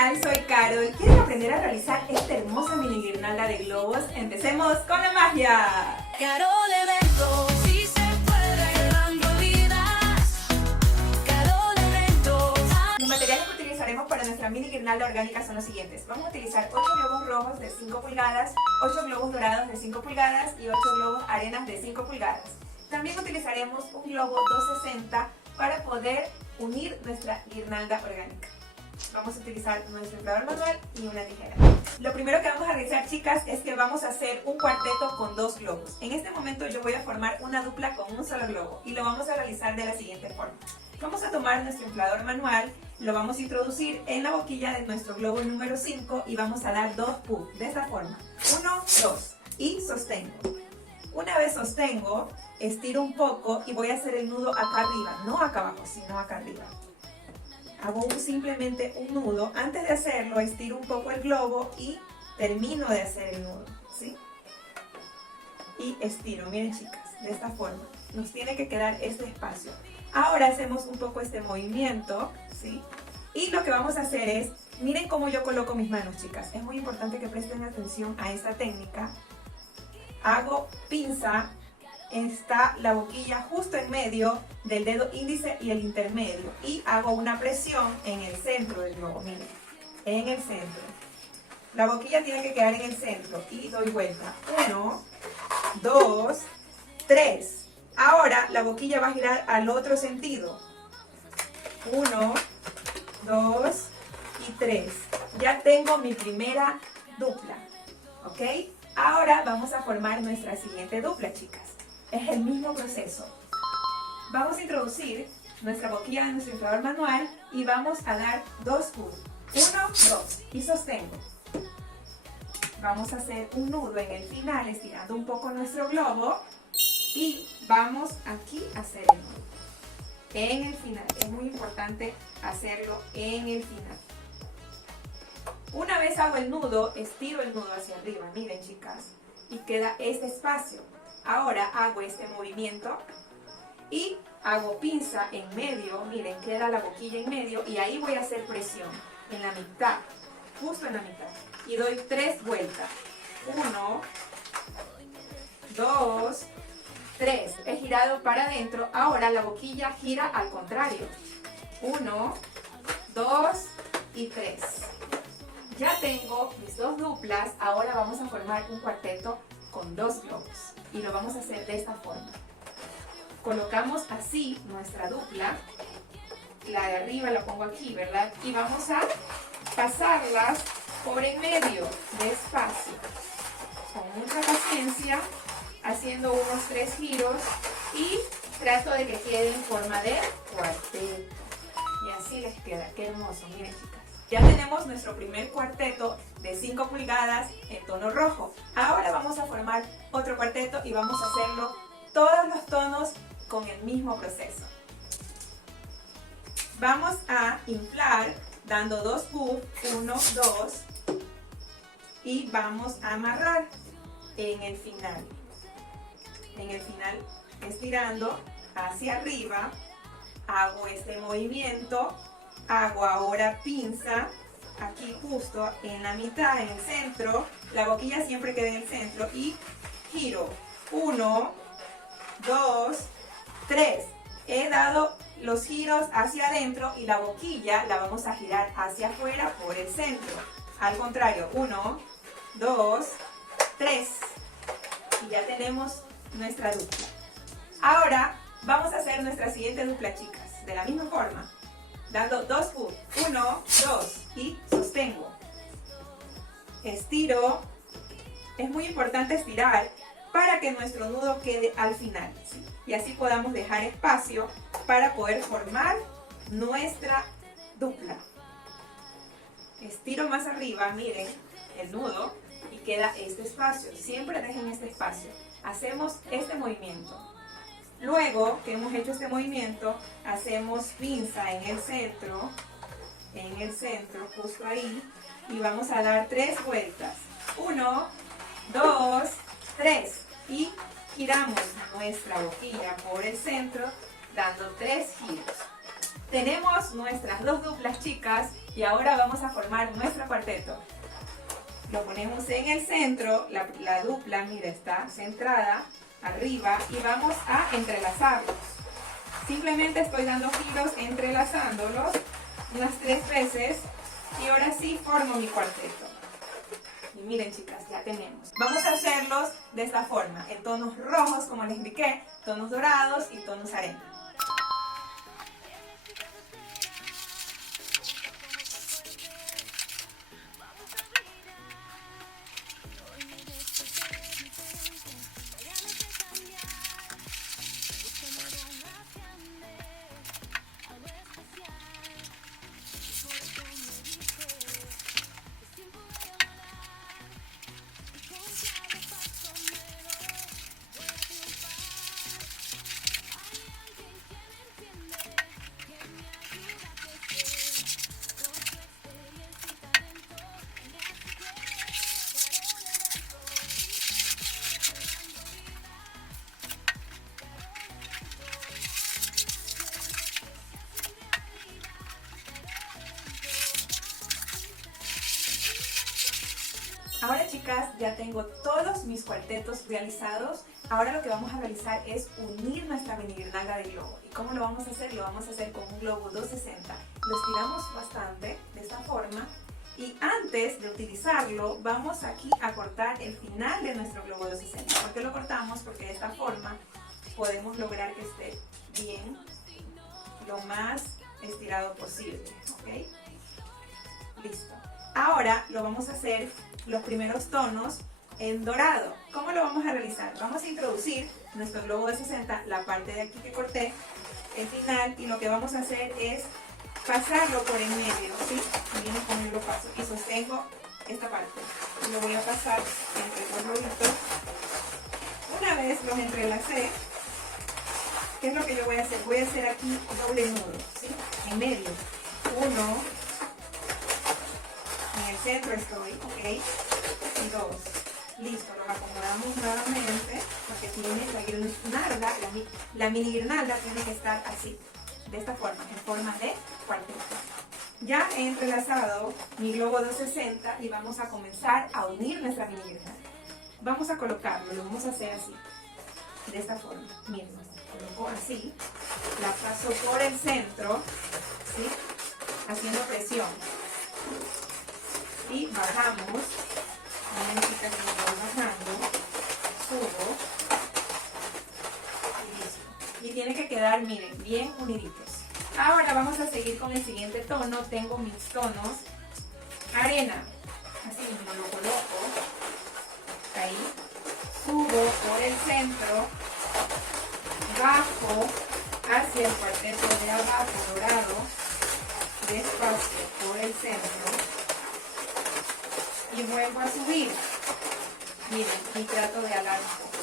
canal, soy Carol. ¿Quieren aprender a realizar esta hermosa mini guirnalda de globos? Empecemos con la magia. Carol Evento, si se puede, dando vidas. Carol Evento. Los materiales que utilizaremos para nuestra mini guirnalda orgánica son los siguientes. Vamos a utilizar 8 globos rojos de 5 pulgadas, 8 globos dorados de 5 pulgadas y 8 globos arenas de 5 pulgadas. También utilizaremos un globo 260 para poder unir nuestra guirnalda orgánica. Vamos a utilizar nuestro inflador manual y una tijera. Lo primero que vamos a realizar, chicas, es que vamos a hacer un cuarteto con 2 globos. En este momento yo voy a formar una dupla con un solo globo y lo vamos a realizar de la siguiente forma. Vamos a tomar nuestro inflador manual, lo vamos a introducir en la boquilla de nuestro globo número 5 y vamos a dar 2 puff, de esta forma. 1, 2 y sostengo. Una vez sostengo, estiro un poco y voy a hacer el nudo acá arriba, no acá abajo, sino acá arriba. Hago simplemente un nudo. Antes de hacerlo, estiro un poco el globo y termino de hacer el nudo, ¿sí? Y estiro, miren chicas, de esta forma. Nos tiene que quedar este espacio. Ahora hacemos un poco este movimiento, ¿sí? Y lo que vamos a hacer es, miren cómo yo coloco mis manos, chicas. Es muy importante que presten atención a esta técnica. Hago pinza. Está la boquilla justo en medio del dedo índice y el intermedio y hago una presión en el centro del globo, miren, en el centro. La boquilla tiene que quedar en el centro y doy vuelta. 1, 2, 3. Ahora la boquilla va a girar al otro sentido. 1, 2 y 3. Ya tengo mi primera dupla, ¿ok? Ahora vamos a formar nuestra siguiente dupla, chicas. Es el mismo proceso. Vamos a introducir nuestra boquilla de nuestro inflador manual y vamos a dar 2 puff. 1, 2 y sostengo. Vamos a hacer un nudo en el final estirando un poco nuestro globo y vamos aquí a hacer el nudo. En el final, es muy importante hacerlo en el final. Una vez hago el nudo, estiro el nudo hacia arriba, miren chicas, y queda este espacio. Ahora hago este movimiento y hago pinza en medio, miren, queda la boquilla en medio y ahí voy a hacer presión en la mitad, justo en la mitad. Y doy 3 vueltas. 1, 2, 3. He girado para adentro, ahora la boquilla gira al contrario. 1, 2 y 3. Ya tengo mis 2 duplas, ahora vamos a formar un cuarteto con 2 globos y lo vamos a hacer de esta forma. Colocamos así nuestra dupla, la de arriba la pongo aquí, ¿verdad? Y vamos a pasarlas por en medio, despacio, con mucha paciencia, haciendo unos 3 giros y trato de que quede en forma de cuarteto. Y así les queda, qué hermoso, miren chicas. Ya tenemos nuestro primer cuarteto de 5 pulgadas en tono rojo. Ahora vamos a formar otro cuarteto y vamos a hacerlo todos los tonos con el mismo proceso. Vamos a inflar dando 2 puff, 1, 2 y vamos a amarrar en el final. En el final estirando hacia arriba, hago este movimiento. Hago ahora pinza, aquí justo en la mitad, en el centro, la boquilla siempre queda en el centro y giro. 1, 2, 3. He dado los giros hacia adentro y la boquilla la vamos a girar hacia afuera por el centro. Al contrario, 1, 2, 3. Y ya tenemos nuestra dupla. Ahora vamos a hacer nuestra siguiente dupla, chicas, de la misma forma. Dando 2 puff, 1, 2 y sostengo. Estiro. Es muy importante estirar para que nuestro nudo quede al final, ¿sí? Y así podamos dejar espacio para poder formar nuestra dupla. Estiro más arriba, miren, el nudo y queda este espacio. Siempre dejen este espacio. Hacemos este movimiento. Luego que hemos hecho este movimiento, hacemos pinza en el centro, justo ahí, y vamos a dar 3 vueltas. 1, 2, 3. Y giramos nuestra boquilla por el centro, dando 3 giros. Tenemos nuestras dos duplas, chicas, y ahora vamos a formar nuestro cuarteto. Lo ponemos en el centro, la dupla, mira, está centrada arriba y vamos a entrelazarlos. Simplemente estoy dando giros entrelazándolos unas 3 veces y ahora sí formo mi cuarteto. Y miren, chicas, ya tenemos. Vamos a hacerlos de esta forma, en tonos rojos, como les indiqué, tonos dorados y tonos arena. Ahora, chicas, ya tengo todos mis cuartetos realizados. Ahora lo que vamos a realizar es unir nuestra mini guirnalda de globo. ¿Y cómo lo vamos a hacer? Lo vamos a hacer con un globo 260. Lo estiramos bastante de esta forma. Y antes de utilizarlo, vamos aquí a cortar el final de nuestro globo 260. ¿Por qué lo cortamos? Porque de esta forma podemos lograr que esté bien, lo más estirado posible. ¿Ok? Listo. Ahora lo vamos a hacer los primeros tonos en dorado. ¿Cómo lo vamos a realizar? Vamos a introducir nuestro globo de 60, la parte de aquí que corté, el final, y lo que vamos a hacer es pasarlo por en medio, ¿sí? También con el lo paso y sostengo esta parte. Y lo voy a pasar entre los globitos. Una vez los entrelacé, ¿qué es lo que yo voy a hacer? Voy a hacer aquí doble nudo, ¿sí? En medio. Uno. En el centro estoy, ok, y 2. Listo, lo acomodamos nuevamente porque tiene la guirnalda, la mini guirnalda tiene que estar así, de esta forma, en forma de cuarteto. Ya he entrelazado mi globo 260 y vamos a comenzar a unir nuestra mini guirnalda. Vamos a colocarlo, lo vamos a hacer así, de esta forma. Miren, coloco así, la paso por el centro, ¿sí? Haciendo presión. Y bajamos, miren, chicas, que me voy bajando, subo y listo. Y tiene que quedar, miren, bien uniditos. Ahora vamos a seguir con el siguiente tono. Tengo mis tonos arena, así mismo lo coloco, ahí, subo por el centro, bajo hacia el cuarteto de abajo dorado, despacio por el centro, y vuelvo a subir. Miren, y trato de alar un poco.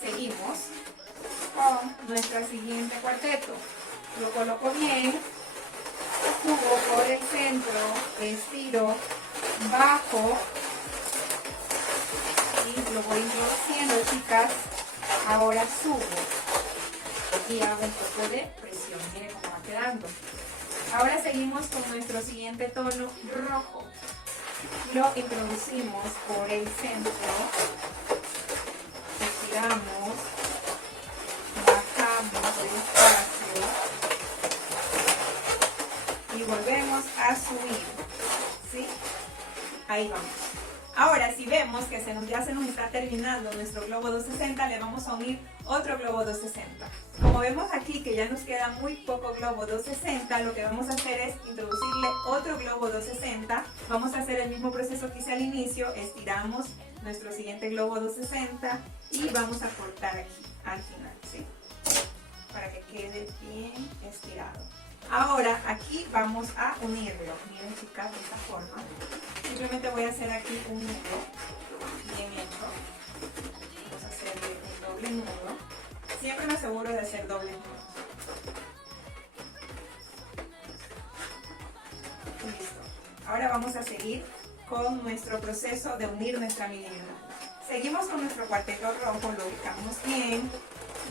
Seguimos con nuestro siguiente cuarteto. Lo coloco bien, subo por el centro, estiro, bajo y lo voy introduciendo, chicas. Ahora subo y hago un poco de presión. Miren cómo va quedando. Ahora seguimos con nuestro siguiente tono rojo. Lo introducimos por el centro, estiramos, bajamos despacio y volvemos a subir, ¿sí? Ahí vamos. Ahora, si vemos que ya se nos está terminando nuestro globo 260, le vamos a unir otro globo 260. Como vemos aquí que ya nos queda muy poco globo 260, lo que vamos a hacer es introducirle otro globo 260. Vamos a hacer el mismo proceso que hice al inicio, estiramos nuestro siguiente globo 260 y vamos a cortar aquí al final, ¿sí? Para que quede bien estirado. Ahora aquí vamos a unirlo. Miren, chicas, de esta forma. Simplemente voy a hacer aquí un nudo bien hecho. Vamos a hacerle un doble nudo. Siempre me aseguro de hacer doble nudo. Listo. Ahora vamos a seguir con nuestro proceso de unir nuestra mini guirnalda. Seguimos con nuestro cuarteto rojo, lo ubicamos bien.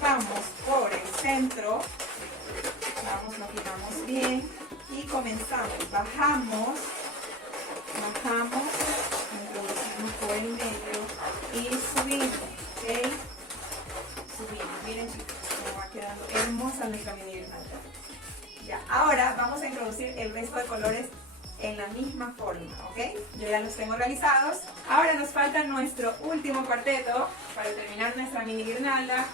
Vamos por el centro, Vamos, nos fijamos bien y comenzamos. Bajamos, introducimos por el medio y subimos, ¿ok? Subimos. Miren chicos, cómo va quedando hermosa nuestra mini guirnalda. Ya, ahora vamos a introducir el resto de colores en la misma forma, ¿ok? Yo ya los tengo realizados. Ahora nos falta nuestro último cuarteto para terminar nuestra mini guirnalda.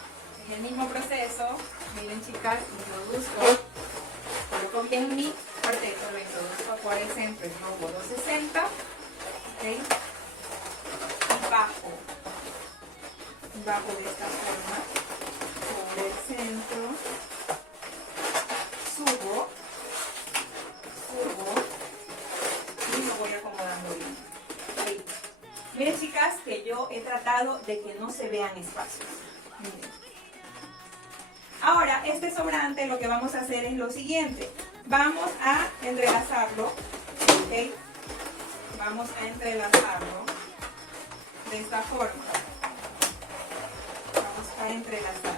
Es el mismo proceso. Miren chicas, introduzco, coloco bien mi cuarteto, lo introduzco por el centro, el rombo 260, ¿ok? Y bajo de esta forma, por el centro, subo, y lo voy acomodando bien. Ahí. Miren chicas que yo he tratado de que no se vean espacios. Miren. Ahora, este sobrante lo que vamos a hacer es lo siguiente. Vamos a entrelazarlo, ¿ok? Vamos a entrelazarlo de esta forma. Vamos a entrelazar.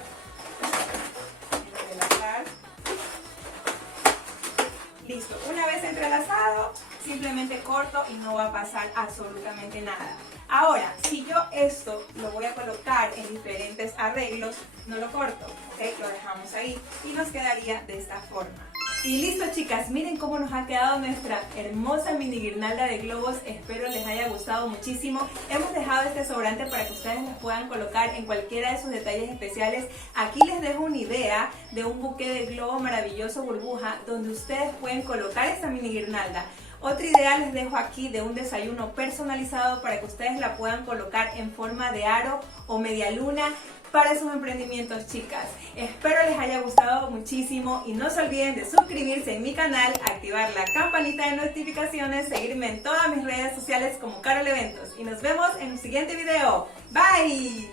Listo. Una vez entrelazado, simplemente corto y no va a pasar absolutamente nada. Ahora, si yo esto lo voy a colocar en diferentes arreglos, no lo corto, ¿ok? Lo dejamos ahí y nos quedaría de esta forma. Y listo chicas, miren cómo nos ha quedado nuestra hermosa mini guirnalda de globos. Espero les haya gustado muchísimo. Hemos dejado este sobrante para que ustedes los puedan colocar en cualquiera de sus detalles especiales. Aquí les dejo una idea de un buque de globo maravilloso burbuja donde ustedes pueden colocar esta mini guirnalda. Otra idea les dejo aquí de un desayuno personalizado para que ustedes la puedan colocar en forma de aro o media luna para sus emprendimientos, chicas. Espero les haya gustado muchísimo y no se olviden de suscribirse en mi canal, activar la campanita de notificaciones, seguirme en todas mis redes sociales como Carol Eventos y nos vemos en un siguiente video. Bye.